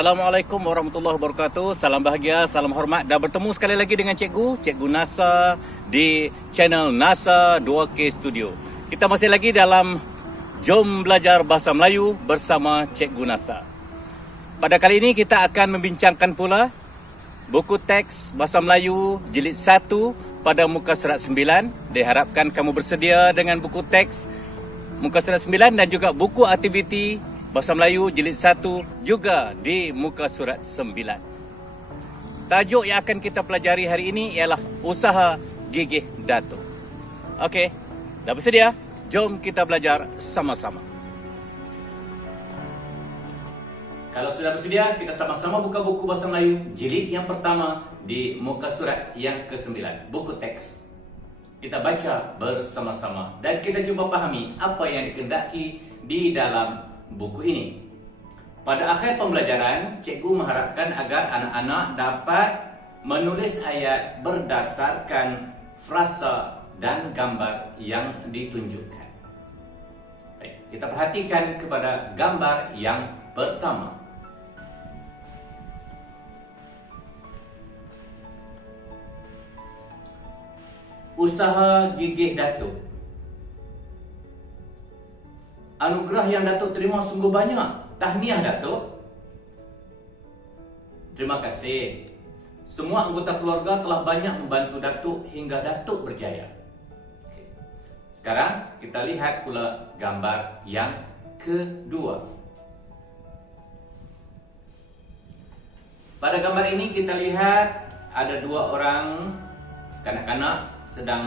Assalamualaikum warahmatullahi wabarakatuh. Salam bahagia, salam hormat. Dan bertemu sekali lagi dengan Cikgu Nasa di channel NASA 2K Studio. Kita masih lagi dalam Jom Belajar Bahasa Melayu bersama Cikgu Nasa. Pada kali ini kita akan membincangkan pula buku teks Bahasa Melayu Jilid 1 pada muka surat 9. Diharapkan kamu bersedia dengan buku teks muka surat 9 dan juga buku aktiviti Bahasa Melayu Jilid 1 juga di muka surat 9. Tajuk yang akan kita pelajari hari ini ialah usaha gigih datuk. Okey, dah bersedia? Jom kita belajar sama-sama. Kalau sudah bersedia, kita sama-sama buka buku Bahasa Melayu jilid yang pertama di muka surat yang ke-9, buku teks. Kita baca bersama-sama dan kita cuba pahami apa yang dikehendaki di dalam buku ini. Pada akhir pembelajaran, cikgu mengharapkan agar anak-anak dapat menulis ayat berdasarkan frasa dan gambar yang ditunjukkan. Baik, kita perhatikan kepada gambar yang pertama. Usaha gigih datuk. Anugerah yang Datuk terima sungguh banyak. Tahniah Datuk. Terima kasih. Semua anggota keluarga telah banyak membantu Datuk hingga Datuk berjaya. Sekarang kita lihat pula gambar yang kedua. Pada gambar ini kita lihat ada dua orang kanak-kanak sedang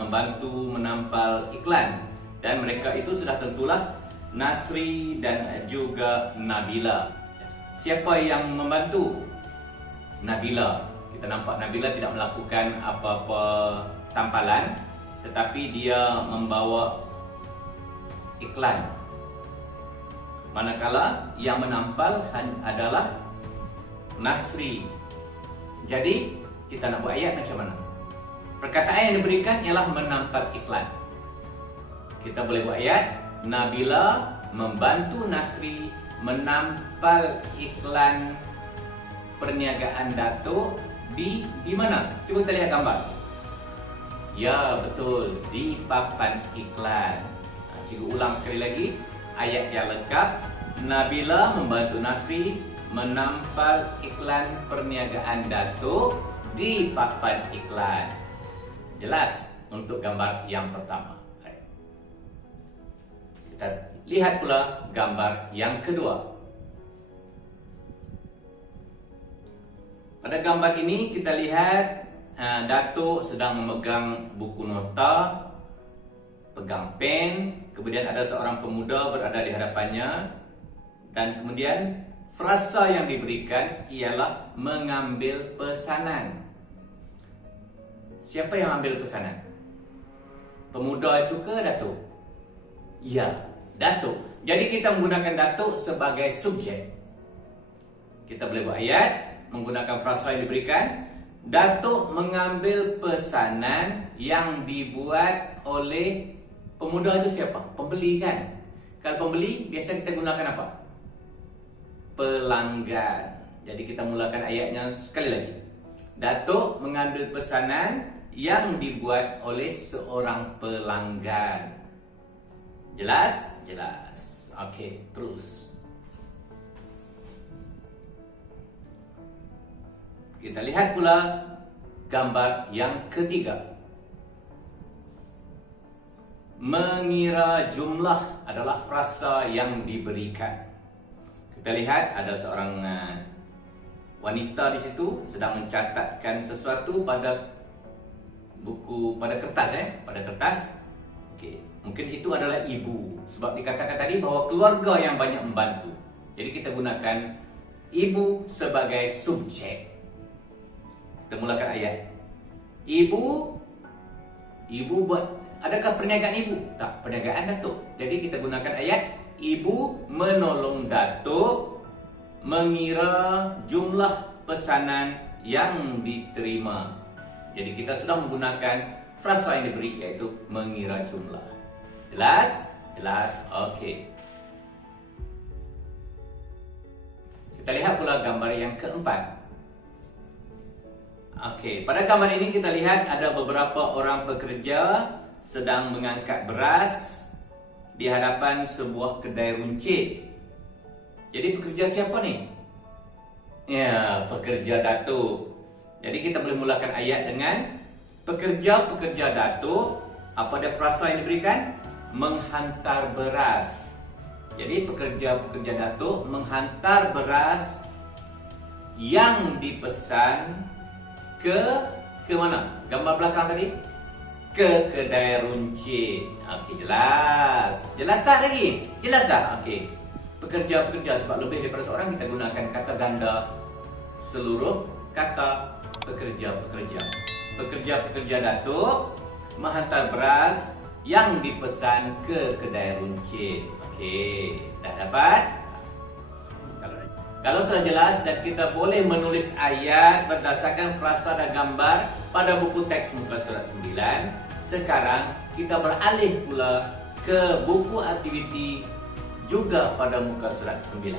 membantu menampal iklan. Dan mereka itu sudah tentulah Nasri dan juga Nabila. Siapa yang membantu? Nabila. Kita nampak Nabila tidak melakukan apa-apa tampalan, tetapi dia membawa iklan. Manakala yang menampal adalah Nasri. Jadi kita nak buat ayat macam mana? Perkataan yang diberikan ialah menampal iklan. Kita boleh buat ayat, Nabila membantu Nasri menampal iklan perniagaan Datuk di mana? Cuba kita lihat gambar. Ya, betul, di papan iklan. Cikgu ulang sekali lagi ayat yang lengkap. Nabila membantu Nasri menampal iklan perniagaan Datuk di papan iklan. Jelas untuk gambar yang pertama. Kita lihat pula gambar yang kedua. Pada gambar ini kita lihat Datuk sedang memegang buku nota, pegang pen, kemudian ada seorang pemuda berada di hadapannya dan kemudian frasa yang diberikan ialah mengambil pesanan. Siapa yang ambil pesanan? Pemuda itu ke Datuk? Ya, Datuk. Jadi kita menggunakan Datuk sebagai subjek. Kita boleh buat ayat menggunakan frasa yang diberikan. Datuk mengambil pesanan yang dibuat oleh pemuda itu siapa? Pembeli kan? Kalau pembeli biasa kita gunakan apa? Pelanggan. Jadi kita mulakan ayatnya sekali lagi. Datuk mengambil pesanan yang dibuat oleh seorang pelanggan. Jelas? Jelas. Okey, terus. Kita lihat pula gambar yang ketiga. Mengira jumlah adalah frasa yang diberikan. Kita lihat ada seorang wanita di situ sedang mencatatkan sesuatu pada buku, pada kertas. Okey. Mungkin itu adalah ibu. Sebab dikatakan tadi bahawa keluarga yang banyak membantu. Jadi kita gunakan ibu sebagai subjek. Kita mulakan ayat. Ibu buat, adakah perniagaan ibu? Tak, perniagaan Datuk. Jadi kita gunakan ayat. Ibu menolong Datuk mengira jumlah pesanan yang diterima. Jadi kita sudah menggunakan frasa yang diberi iaitu mengira jumlah. Jelas? Jelas? Okey. Kita lihat pula gambar yang keempat. Okey, pada gambar ini kita lihat ada beberapa orang pekerja sedang mengangkat beras di hadapan sebuah kedai runcit. Jadi pekerja siapa ni? Ya, pekerja datuk. Jadi kita boleh mulakan ayat dengan pekerja-pekerja datuk. Apa dia frasa yang diberikan? Menghantar beras. Jadi pekerja-pekerja datuk menghantar beras yang dipesan ke mana? Gambar belakang tadi? Ke kedai runcit. Okey, jelas. Jelas tak lagi? Jelas tak? Okey. Pekerja-pekerja, sebab lebih daripada seorang kita gunakan kata ganda seluruh kata pekerja-pekerja. Pekerja-pekerja datuk menghantar beras yang dipesan ke kedai runcit. Okey, dah dapat? Kalau sudah jelas dan kita boleh menulis ayat berdasarkan frasa dan gambar pada buku teks muka surat 9, sekarang kita beralih pula ke buku aktiviti juga pada muka surat 9.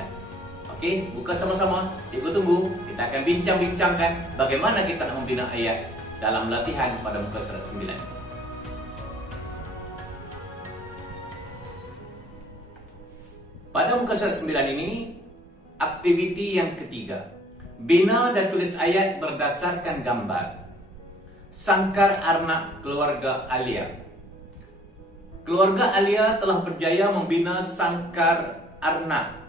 Okey, buka sama-sama. Cikgu tunggu. Kita akan bincang-bincangkan bagaimana kita nak membina ayat dalam latihan pada muka surat 9. Pada muka surat 9 ini, aktiviti yang ketiga, bina dan tulis ayat berdasarkan gambar. Sangkar arnak keluarga Alia. Keluarga Alia telah berjaya membina sangkar arnak.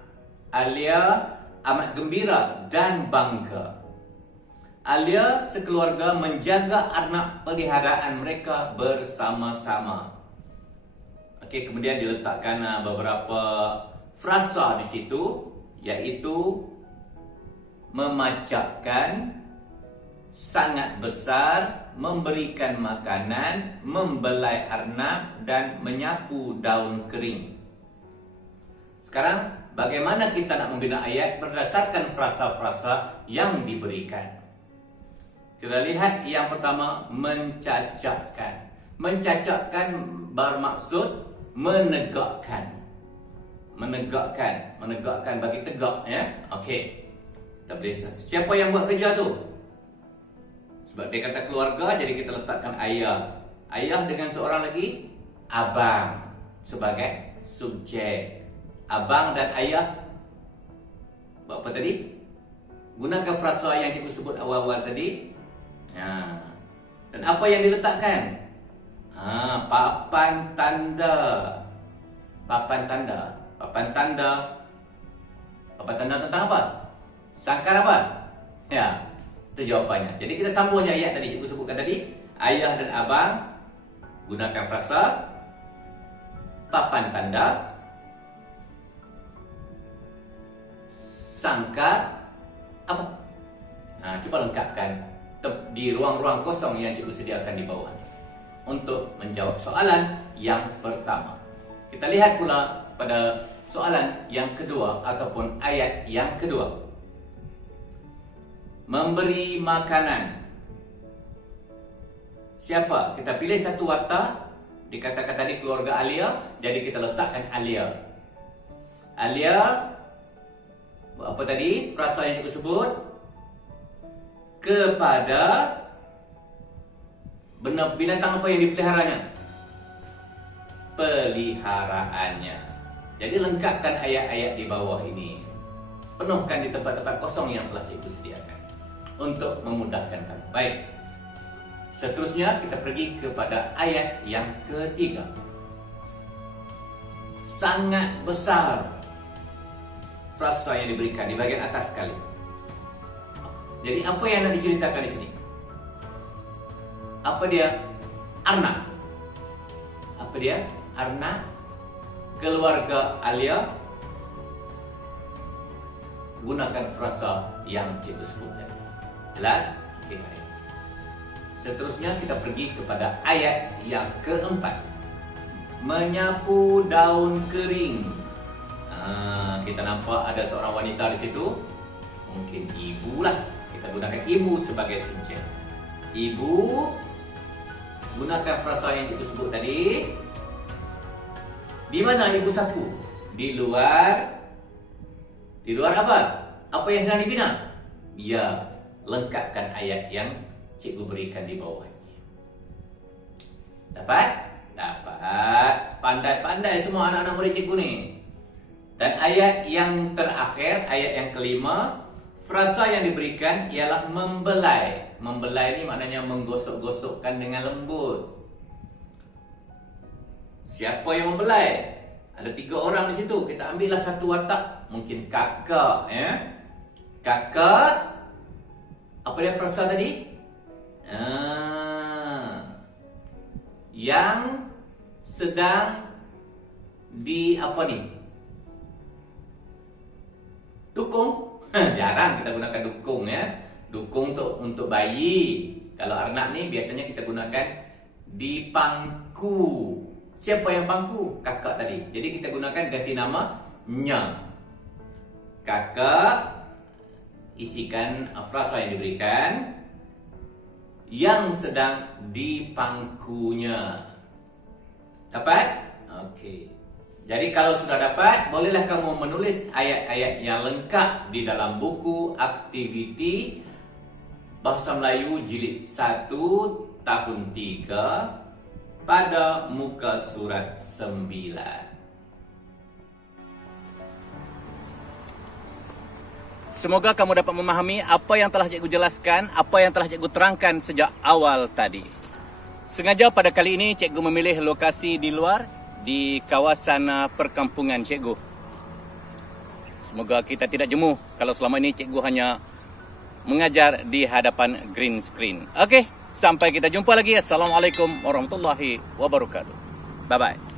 Alia amat gembira dan bangga. Alia sekeluarga menjaga arnak peliharaan mereka bersama-sama. Okey, kemudian diletakkan beberapa frasa di situ, iaitu memacakkan, sangat besar, memberikan makanan, membelai arnab dan menyapu daun kering. Sekarang, bagaimana kita nak membina ayat berdasarkan frasa-frasa yang diberikan? Kita lihat yang pertama, mencacakkan. Mencacakkan bermaksud menegakkan. Menegakkan bagi tegak, ya. Okey. Kita boleh, siapa yang buat kerja tu? Sebab dia kata keluarga, jadi kita letakkan ayah. Ayah dengan seorang lagi abang sebagai subjek. Abang dan ayah buat apa tadi? Gunakan frasa yang cikgu sebut awal-awal tadi. Dan apa yang diletakkan? Papan tanda. Papan tanda. Papan tanda tentang apa? Sangkar apa? Ya, itu jawapannya. Jadi kita sambung ayat tadi, cikgu sebutkan tadi. Ayah dan abang gunakan frasa papan tanda, sangkar apa? Cuba lengkapkan di ruang-ruang kosong yang cikgu sediakan di bawah untuk menjawab soalan yang pertama. Kita lihat pula pada soalan yang kedua ataupun ayat yang kedua. Memberi makanan. Siapa? Kita pilih satu watak. Dikatakan tadi keluarga Alia, jadi kita letakkan Alia. Alia buat apa tadi? Frasa yang cikgu sebut. Kepada binatang apa yang dipeliharanya? Peliharaannya. Jadi lengkapkan ayat-ayat di bawah ini. Penuhkan di tempat-tempat kosong yang telah cikgu sediakan untuk memudahkan kamu. Baik. Seterusnya kita pergi kepada ayat yang ketiga. Sangat besar. Frasa yang diberikan di bahagian atas sekali. Jadi apa yang nak diceritakan di sini? Apa dia? Arnak. Apa dia? Arnak. Keluarga Alia gunakan frasa yang cikgu sebut tadi. Jelas? Okey, baik. Seterusnya kita pergi kepada ayat yang keempat. Menyapu daun kering. Kita nampak ada seorang wanita di situ. Mungkin ibu lah. Kita gunakan ibu sebagai subjek. Ibu gunakan frasa yang cikgu sebut tadi. Di mana ibu sapu? Di luar. Di luar apa? Apa yang sedang dibina? Ya, lengkapkan ayat yang cikgu berikan di bawahnya. Dapat? Dapat. Pandai-pandai semua anak-anak murid cikgu ni. Dan ayat yang terakhir, ayat yang kelima, frasa yang diberikan ialah membelai. Membelai ni maknanya menggosok-gosokkan dengan lembut. Siapa yang membelai? Ada 3 orang di situ. Kita ambillah satu watak. Mungkin kakak, ya. Kakak. Apa dia frasa tadi? Yang sedang di apa ni? Dukung. Jarang kita gunakan dukung, ya. Dukung untuk bayi. Kalau Arnab ni biasanya kita gunakan di pangku. Siapa yang pangku? Kakak tadi. Jadi kita gunakan ganti nama nya. Kakak, isikan frasa yang diberikan, yang sedang di pangkunya. Dapat? Okey. Jadi kalau sudah dapat, bolehlah kamu menulis ayat-ayat yang lengkap di dalam buku aktiviti Bahasa Melayu Jilid 1 tahun 3 pada muka surat 9. Semoga kamu dapat memahami apa yang telah cikgu jelaskan, apa yang telah cikgu terangkan sejak awal tadi. Sengaja pada kali ini cikgu memilih lokasi di luar, di kawasan perkampungan cikgu. Semoga kita tidak jemuh kalau selama ini cikgu hanya mengajar di hadapan green screen. Okey, sampai kita jumpa lagi. Assalamualaikum warahmatullahi wabarakatuh. Bye-bye.